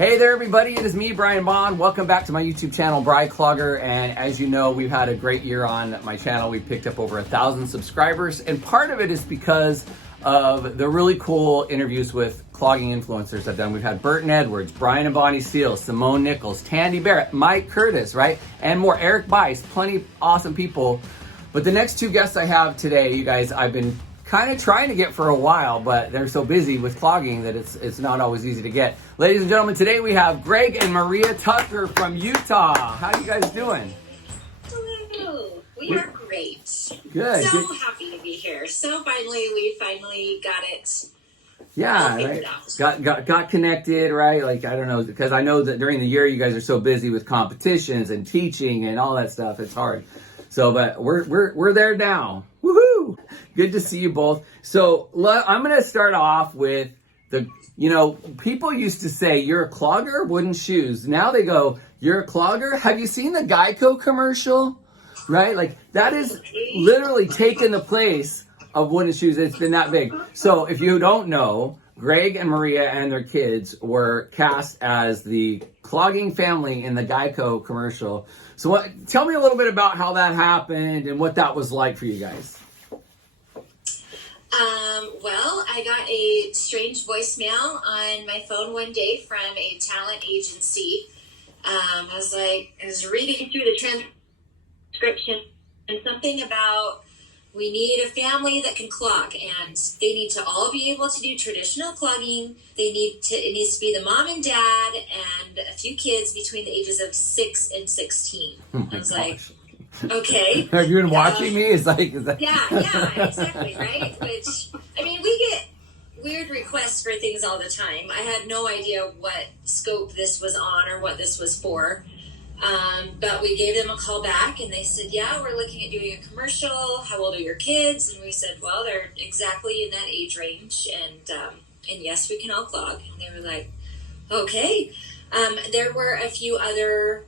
Hey there everybody, it is me, Brian Bond. Welcome back to my YouTube channel, Briclogger. And as you know, we've had a great year on my channel. We picked up over 1,000 subscribers. And part of it is because of the really cool interviews with clogging influencers I've done. We've had Burton Edwards, Brian and Bonnie Steele, Simone Nichols, Tandy Barrett, Mike Curtis, right? And more, Eric Bice, plenty of awesome people. But the next two guests I have today, you guys, I've been kind of trying to get for a while, but they're so busy with clogging that it's not always easy to get. Ladies and gentlemen, today we have Greg and Maria Tucker from Utah. How you guys doing? Hello. We are great. Good. So Good. happy to be here. So we finally got it. Yeah, right. Got connected, right? Like, I don't know, because I know that during the year you guys are so busy with competitions and teaching and all that stuff. It's hard. So, but we're there now. Woohoo! Good to see you both. So I'm going to start off with people used to say, you're a clogger, wooden shoes. Now they go, you're a clogger. Have you seen the Geico commercial? Right? Like, that is literally taken the place of wooden shoes. It's been that big. So if you don't know, Greg and Maria and their kids were cast as the clogging family in the Geico commercial. So tell me a little bit about how that happened and what that was like for you guys. Well, I got a strange voicemail on my phone one day from a talent agency. I was reading through the transcription and something about we need a family that can clog, and they need to all be able to do traditional clogging. It needs to be the mom and dad and a few kids between the ages of 6 and 16. Oh I was gosh. like, okay. Have you been watching me? Is that... Yeah, exactly, right? Which, I mean, we get weird requests for things all the time. I had no idea what scope this was on or what this was for. But we gave them a call back and they said, yeah, we're looking at doing a commercial. How old are your kids? And we said, well, they're exactly in that age range. And yes, we can all clog. And they were like, okay. There were a few other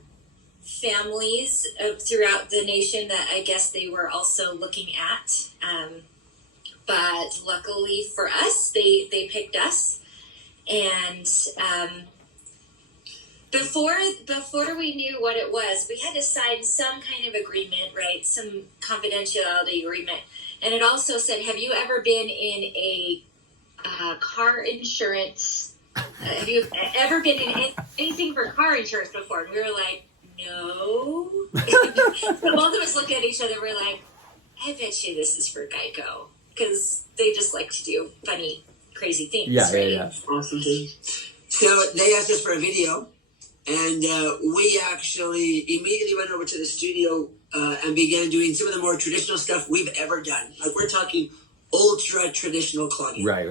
families throughout the nation that I guess they were also looking at. But luckily for us, they picked us. And before we knew what it was, we had to sign some kind of agreement, right? Some confidentiality agreement. And it also said, have you ever been in a car insurance? Have you ever been in anything for car insurance before? And we were like, no. So both of us looked at each other. We're like, I bet you this is for Geico, because they just like to do funny, crazy things. Yeah. Awesome things. So they asked us for a video, and we actually immediately went over to the studio and began doing some of the more traditional stuff we've ever done. Like, we're talking ultra traditional clogging. Right.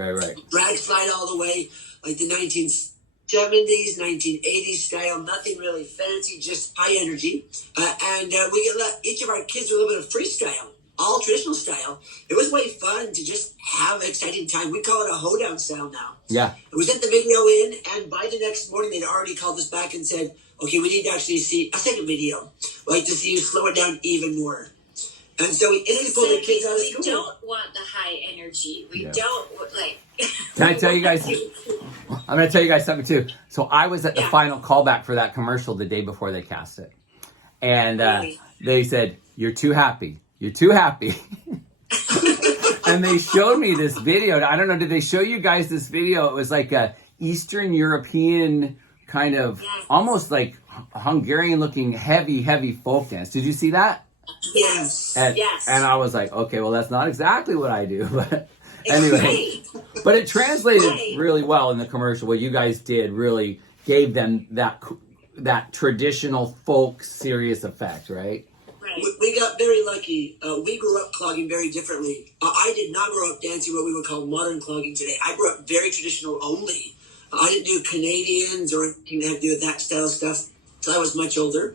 Drag slide all the way, like the 1970s, 1980s style, nothing really fancy, just high energy. And we let each of our kids do a little bit of freestyle, all traditional style. It was way fun to just have an exciting time. We call it a hoedown style now. Yeah. We sent the video in, and by the next morning, they'd already called us back and said, okay, we need to actually see a second video. We'd like to see you slow it down even more. And so we pulled the kids out of school. We don't want the high energy. We don't, like... Can I tell you guys... I'm going to tell you guys something too. So I was at the final callback for that commercial the day before they cast it. And they said, you're too happy. You're too happy. And they showed me this video. I don't know, did they show you guys this video? It was like a Eastern European kind of, almost like Hungarian looking heavy folk dance. Did you see that? Yes. And I was like, okay, well, that's not exactly what I do. But anyway, but it translated really well in the commercial. What you guys did really gave them that traditional folk serious effect, right? We got very lucky. We grew up clogging very differently. I did not grow up dancing what we would call modern clogging today. I grew up very traditional only. I didn't do Canadians or anything that had to do with that style stuff until I was much older.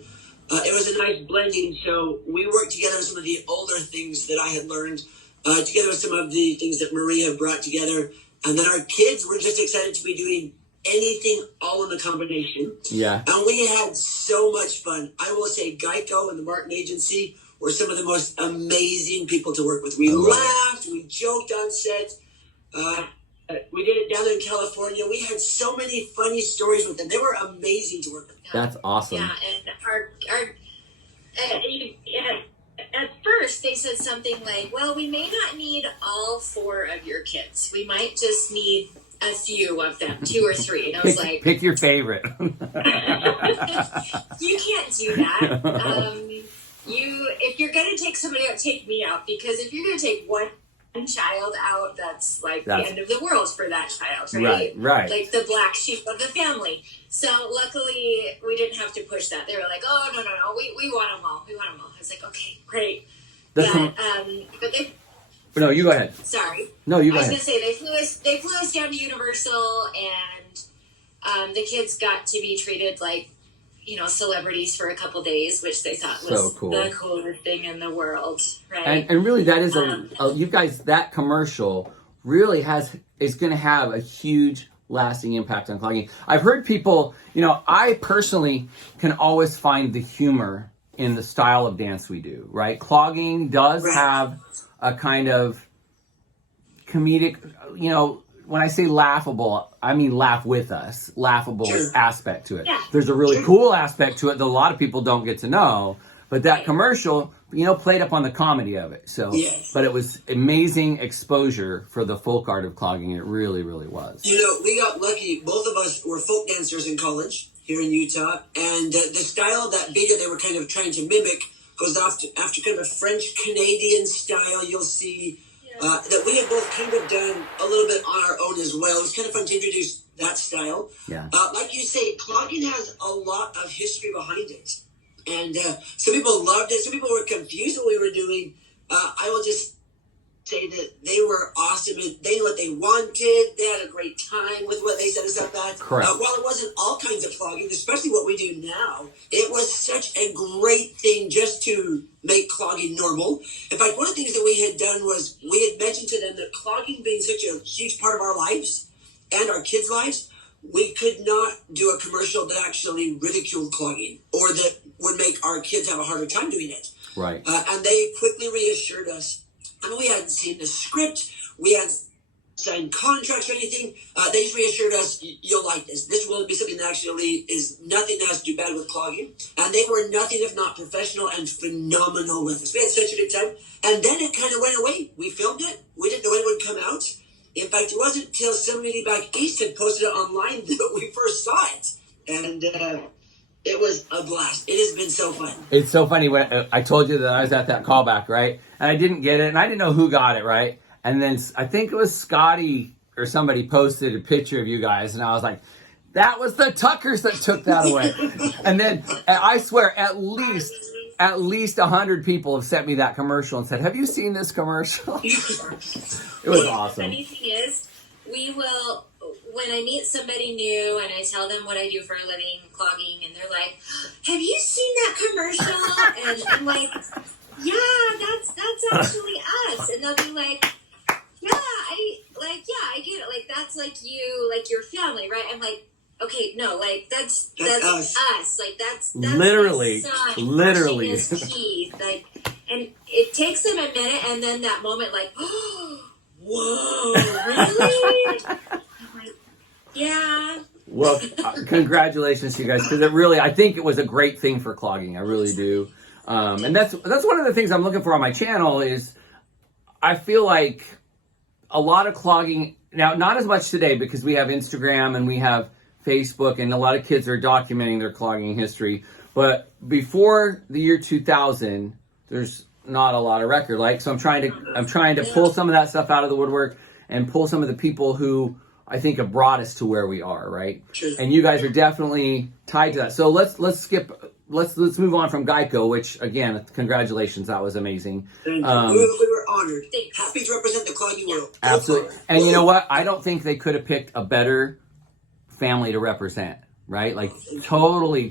It was a nice blending. So we worked together with some of the older things that I had learned, together with some of the things that Maria had brought together. And then our kids were just excited to be doing anything all in the combination. Yeah. And we had so much fun. I will say Geico and the Martin Agency were some of the most amazing people to work with. We laughed, we joked on set. We did it down in California. We had so many funny stories with them. They were amazing to work with. That's awesome. Yeah, and at first they said something like, well, we may not need all 4 of your kids. We might just need a few of them, 2 or 3. And I was like, pick your favorite. You can't do that. If you're going to take somebody out, take me out. Because if you're going to take one child out, that's the end of the world for that child, right? Right. Like the black sheep of the family. So luckily, we didn't have to push that. They were like, "Oh no, we want them all. We want them all." I was like, "Okay, great." But they. No, you go ahead. Sorry. No, you go ahead. I was going to say they flew us down to Universal, and the kids got to be treated like, celebrities for a couple days, which they thought was so cool. The coolest thing in the world, right? And really, that is you guys. That commercial really is going to have a huge, lasting impact on clogging. I've heard people. I personally can always find the humor in the style of dance we do. Right, clogging does have a kind of comedic. When I say laughable, I mean laugh with us, laughable aspect to it. Yeah. There's a really cool aspect to it that a lot of people don't get to know. But that commercial, played up on the comedy of it. So, but it was amazing exposure for the folk art of clogging. It really, really was. We got lucky. Both of us were folk dancers in college here in Utah. And the style, that video they were kind of trying to mimic goes after kind of a French-Canadian style. You'll see that we had both kind of done a little bit on our own as well. It was kind of fun to introduce that style. Yeah. Like you say, clogging has a lot of history behind it. And some people loved it. Some people were confused what we were doing. I will just say that they were awesome. And they knew what they wanted. They had a great time with what they set us up at. Correct. While it wasn't all kinds of clogging, especially what we do now, it was such a great thing just to make clogging normal. In fact, one of the things that we had done was we had mentioned to them that clogging being such a huge part of our lives and our kids' lives, we could not do a commercial that actually ridiculed clogging or that would make our kids have a harder time doing it. Right. And they quickly reassured us. I mean, we hadn't seen the script. We hadn't signed contracts or anything. They just reassured us, you'll like this. This will be something that actually is nothing that has to do bad with clogging. And they were nothing if not professional and phenomenal with us. We had such a good time. And then it kind of went away. We filmed it. We didn't know when it would come out. In fact, it wasn't until somebody back east had posted it online that we first saw it. And it was a blast. It has been so fun. It's so funny when I told you that I was at that callback, right? And I didn't get it, and I didn't know who got it, right? And then I think it was Scotty or somebody posted a picture of you guys, and I was like, that was the Tuckers that took that away. And then I swear, at least 100 people have sent me that commercial and said, have you seen this commercial? It was awesome. The funny thing is, we will, when I meet somebody new and I tell them what I do for a living, clogging, and they're like, have you seen that commercial? And I'm like, yeah, that's actually us. And they'll be like, I get it. Like, that's like you, like your family, right? I'm like, okay, no, like that's us. Like that's literally my son brushing his teeth. Like, and it takes them a minute, and then that moment, like, oh, whoa, really? I'm like, yeah. Well, congratulations to you guys, because I think it was a great thing for clogging. I really do. And that's one of the things I'm looking for on my channel is I feel like a lot of clogging, now not as much today because we have Instagram and we have Facebook and a lot of kids are documenting their clogging history. But before the year 2000, there's not a lot of record. So I'm trying to pull some of that stuff out of the woodwork and pull some of the people who I think have brought us to where we are, right? Sure. And you guys are definitely tied to that. So let's move on from Geico, which again, congratulations, that was amazing. We were honored. Happy to represent the clogging world. Absolutely. And you know what? I don't think they could have picked a better family to represent, right? Like totally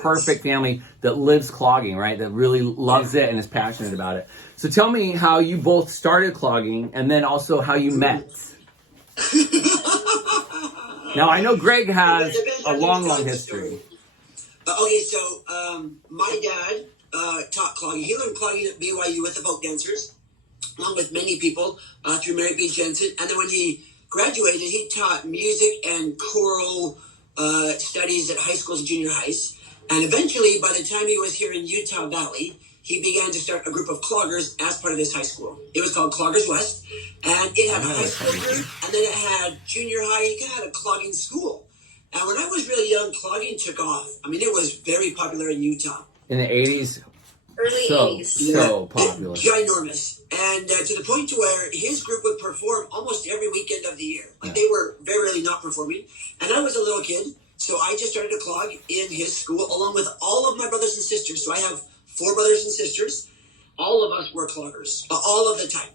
perfect family that lives clogging, right? That really loves it and is passionate about it. So tell me how you both started clogging and then also how you met. Now I know Greg has a long history. Okay, so my dad taught clogging. He learned clogging at BYU with the folk dancers, along with many people through Mary B. Jensen. And then when he graduated, he taught music and choral studies at high schools and junior highs. And eventually, by the time he was here in Utah Valley, he began to start a group of cloggers as part of his high school. It was called Cloggers West. And it had a high school group, and then it had junior high. It had a clogging school. And when I was really young, clogging took off. I mean, it was very popular in Utah. In the 80s? Early So 80s. so popular. Ginormous. And to the point to where his group would perform almost every weekend of the year. Like, they were very rarely not performing. And I was a little kid, so I just started to clog in his school along with all of my brothers and sisters. So I have 4 brothers and sisters. All of us were cloggers, all of the time.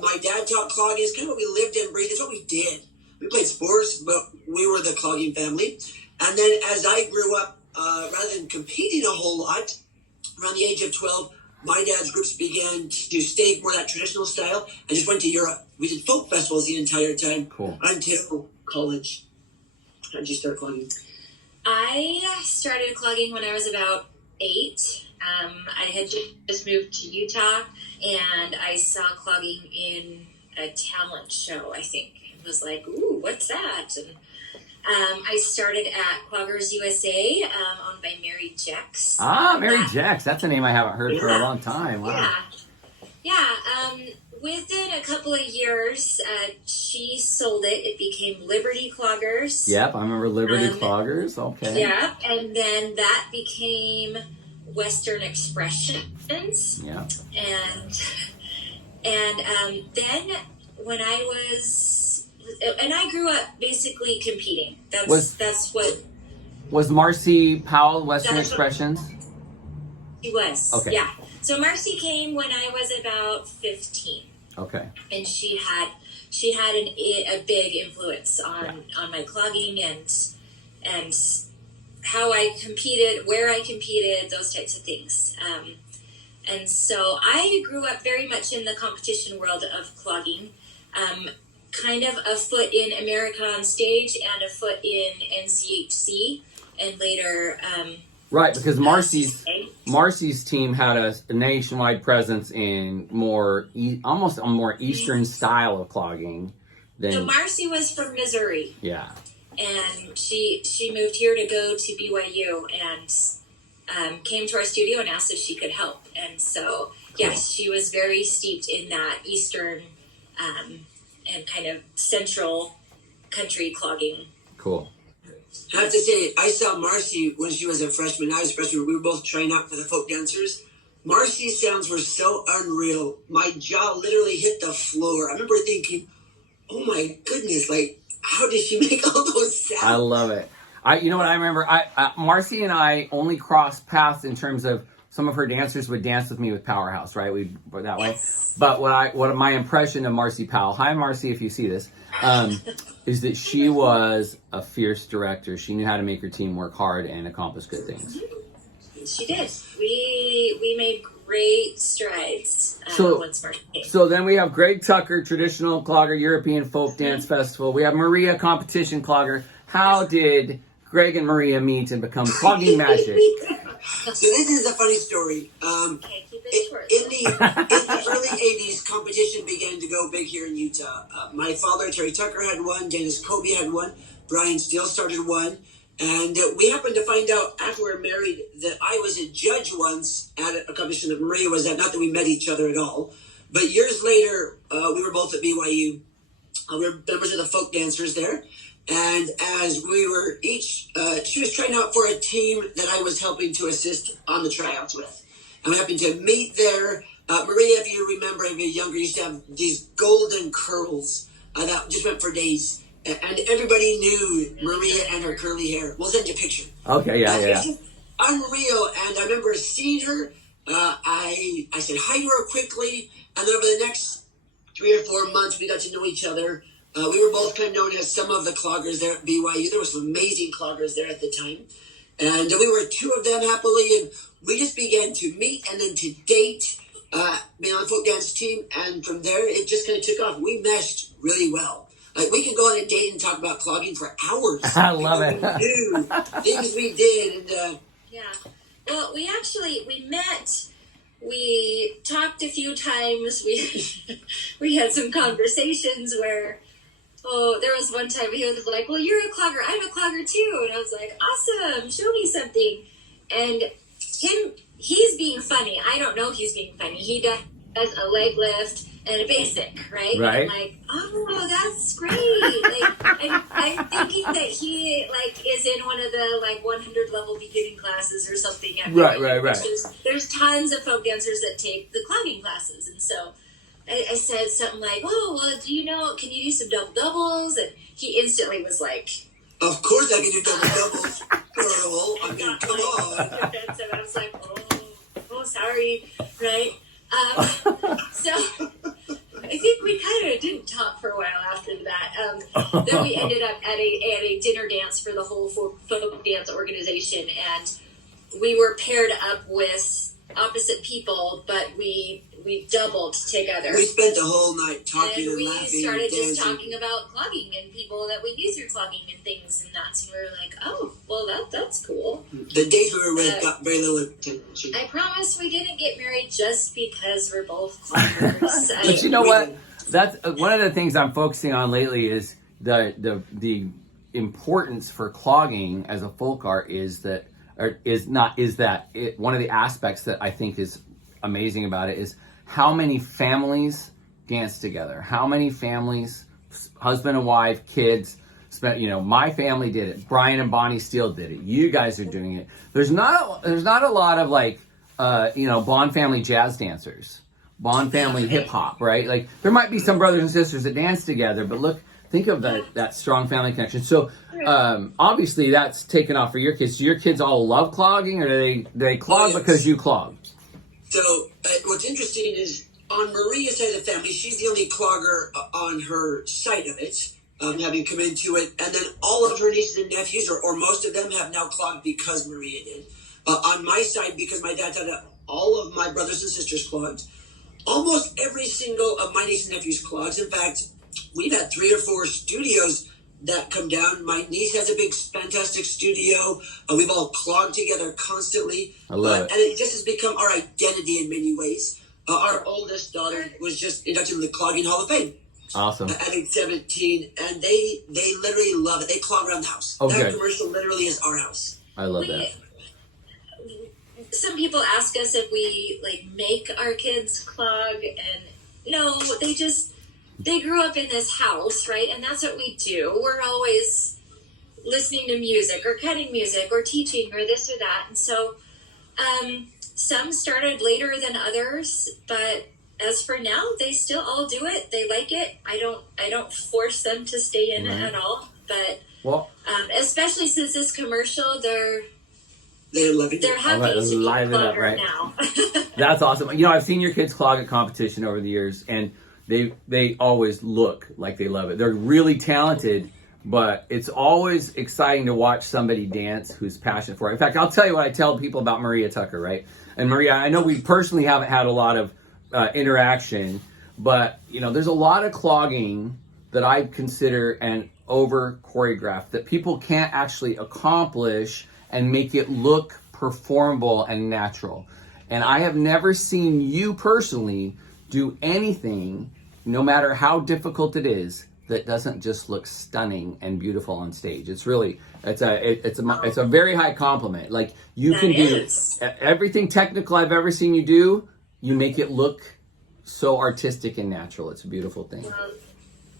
My dad taught clogging. It's kind of what we lived and breathed. It's what we did. We played sports, but we were the clogging family. And then as I grew up, rather than competing a whole lot, around the age of 12, my dad's groups began to stay more that traditional style and just went to Europe. We did folk festivals the entire time. Cool. Until college. How did you start clogging? I started clogging when I was about 8. I had just moved to Utah, and I saw clogging in a talent show, I think. It was like, ooh, what's that? And I started at Cloggers USA, owned by Mary Jex. Ah, Mary Jex. That's a name I haven't heard for a long time. Wow. Yeah. Within a couple of years, she sold it. It became Liberty Cloggers. Yep, I remember Liberty Cloggers. Okay. Yeah, and then that became Western Expressions. Yeah. And then when I was, and I grew up basically competing. That's what. Was Marcy Powell Western Expressions? She was. Okay. Yeah. So Marcy came when I was about 15. Okay. And she had a big influence on my clogging and how I competed, where I competed, those types of things. And so I grew up very much in the competition world of clogging, kind of a foot in America on Stage and a foot in NCHC, and later. Right, because Marcy's team had a nationwide presence in almost a more Eastern style of clogging. So Marcy was from Missouri. Yeah. And she moved here to go to BYU and came to our studio and asked if she could help. And so, yes, she was very steeped in that Eastern and kind of central country clogging. Cool. I have to say, I saw Marcy when she was a freshman. I was a freshman. We were both trying out for the folk dancers. Marcy's sounds were so unreal. My jaw literally hit the floor. I remember thinking, oh my goodness, like, how did she make all those sounds? I love it. You know what I remember? Marcy and I only crossed paths in terms of some of her dancers would dance with me with Powerhouse, right? We were that way. But what my impression of Marcy Powell, hi Marcy, if you see this, is that she was a fierce director. She knew how to make her team work hard and accomplish good things. She did. We made great strides once Marcy came. So then we have Greg Tucker, traditional clogger, European Folk Dance Festival. We have Maria, competition clogger. How did Greg and Maria meet and become clogging magic? So this is a funny story. Keep it short. In the early 80s, competition began to go big here in Utah. My father, Terry Tucker, had one. Dennis Kobe had one. Brian Steele started one. And we happened to find out after we were married that I was a judge once at a competition that Maria was at. Not that we met each other at all. But years later, we were both at BYU. We were members of the folk dancers there. And as we were each, she was trying out for a team that I was helping to assist on the tryouts with. And we happened to meet there. Maria, if you remember, if you're younger, used to have these golden curls that just went for days. And everybody knew Maria and her curly hair. We'll send you a picture. Okay, yeah. It's just unreal. And I remember seeing her. I said hi to her quickly. And then over the next 3 or 4 months, we got to know each other. We were both kind of known as some of the cloggers there at BYU. There were some amazing cloggers there at the time. And we were 2 of them happily. And we just began to meet and then to date, being on the folk dance team. And from there, it just kind of took off. We meshed really well. Like, we could go on a date and talk about clogging for hours. I love it. We knew things we did. And yeah. Well, we met. We talked a few times. We had some conversations where, Oh, there was one time he was like, well, you're a clogger. I'm a clogger too. And I was like, awesome. Show me something. And he's being funny. I don't know he's being funny. He does a leg lift and a basic, right? Right. And I'm like, oh, that's great. Like, I'm thinking that he like is in one of the like 100 level beginning classes or something. Right. There's tons of folk dancers that take the clogging classes. And so I said something like, oh, well, do you know, can you do some double doubles? And he instantly was like, of course I can do double doubles, girl. I mean, come on. And I was like, oh, sorry, right? So I think we kind of didn't talk for a while after that. Then we ended up at a dinner dance for the whole folk dance organization, and we were paired up with opposite people, but we doubled together. We spent the whole night talking and laughing. We started dancing. just talking about clogging and people that we use through clogging and things and that. So we were like, oh, well, that's cool. The dates we were with got very little attention. I promise we didn't get married just because we're both cloggers. But you know what? That's one of the things I'm focusing on lately is the importance for clogging as a folk art one of the aspects that I think is amazing about it is how many families dance together. How many families, husband and wife, kids, my family did it. Brian and Bonnie Steele did it. You guys are doing it. There's not a lot of like, Bond family jazz dancers, Bond family hip hop, right? Like there might be some brothers and sisters that dance together, but think of that strong family connection. So obviously that's taken off for your kids. Do your kids all love clogging, or do they clog because you clog? So what's interesting is on Maria's side of the family, she's the only clogger on her side of it, having come into it. And then all of her nieces and nephews, or most of them, have now clogged because Maria did. On my side, because my dad had all of my brothers and sisters clogged. Almost every single of my nieces and nephews clogs. In fact, we've had 3 or 4 studios that come down. My niece has a big, fantastic studio. We've all clogged together constantly. I love it. And it just has become our identity in many ways. Our oldest daughter was just inducted in the Clogging Hall of Fame. Awesome. I think 17, and they literally love it. They clog around the house. Oh, that good. commercial literally is our house. I love that. Some people ask us if we make our kids clog, and no, they grew up in this house, right? And that's what we do. We're always listening to music or cutting music or teaching or this or that. And so some started later than others, but as for now, they still all do it. They like it. I don't force them to stay in it at all. But especially since this commercial, they're happy to be live it up, right? now. That's awesome. I've seen your kids clog at competition over the years, and they always look like they love it. They're really talented, but it's always exciting to watch somebody dance who's passionate for it. In fact, I'll tell you what I tell people about Maria Tucker, right? And Maria, I know we personally haven't had a lot of interaction, but there's a lot of clogging that I consider an over choreographed that people can't actually accomplish and make it look performable and natural. And I have never seen you personally do anything, no matter how difficult it is, that doesn't just look stunning and beautiful on stage. It's a very high compliment. Like you can do everything technical I've ever seen you do. You make it look so artistic and natural. It's a beautiful thing.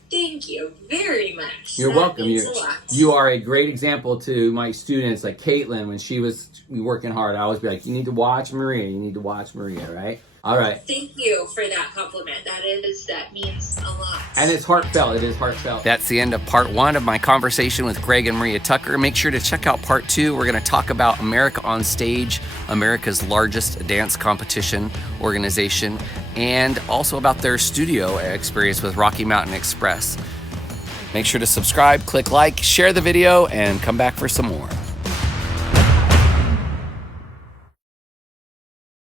Thank you very much. You're welcome. You are a great example to my students, like Caitlin, when she was working hard. I always be like, you need to watch Maria. You need to watch Maria, right? All right. Thank you for that compliment. That means a lot. And it's heartfelt. It is heartfelt. That's the end of part 1 of my conversation with Greg and Maria Tucker. Make sure to check out part 2. We're going to talk about America on Stage, America's largest dance competition organization, and also about their studio experience with Rocky Mountain Express. Make sure to subscribe, click like, share the video, and come back for some more.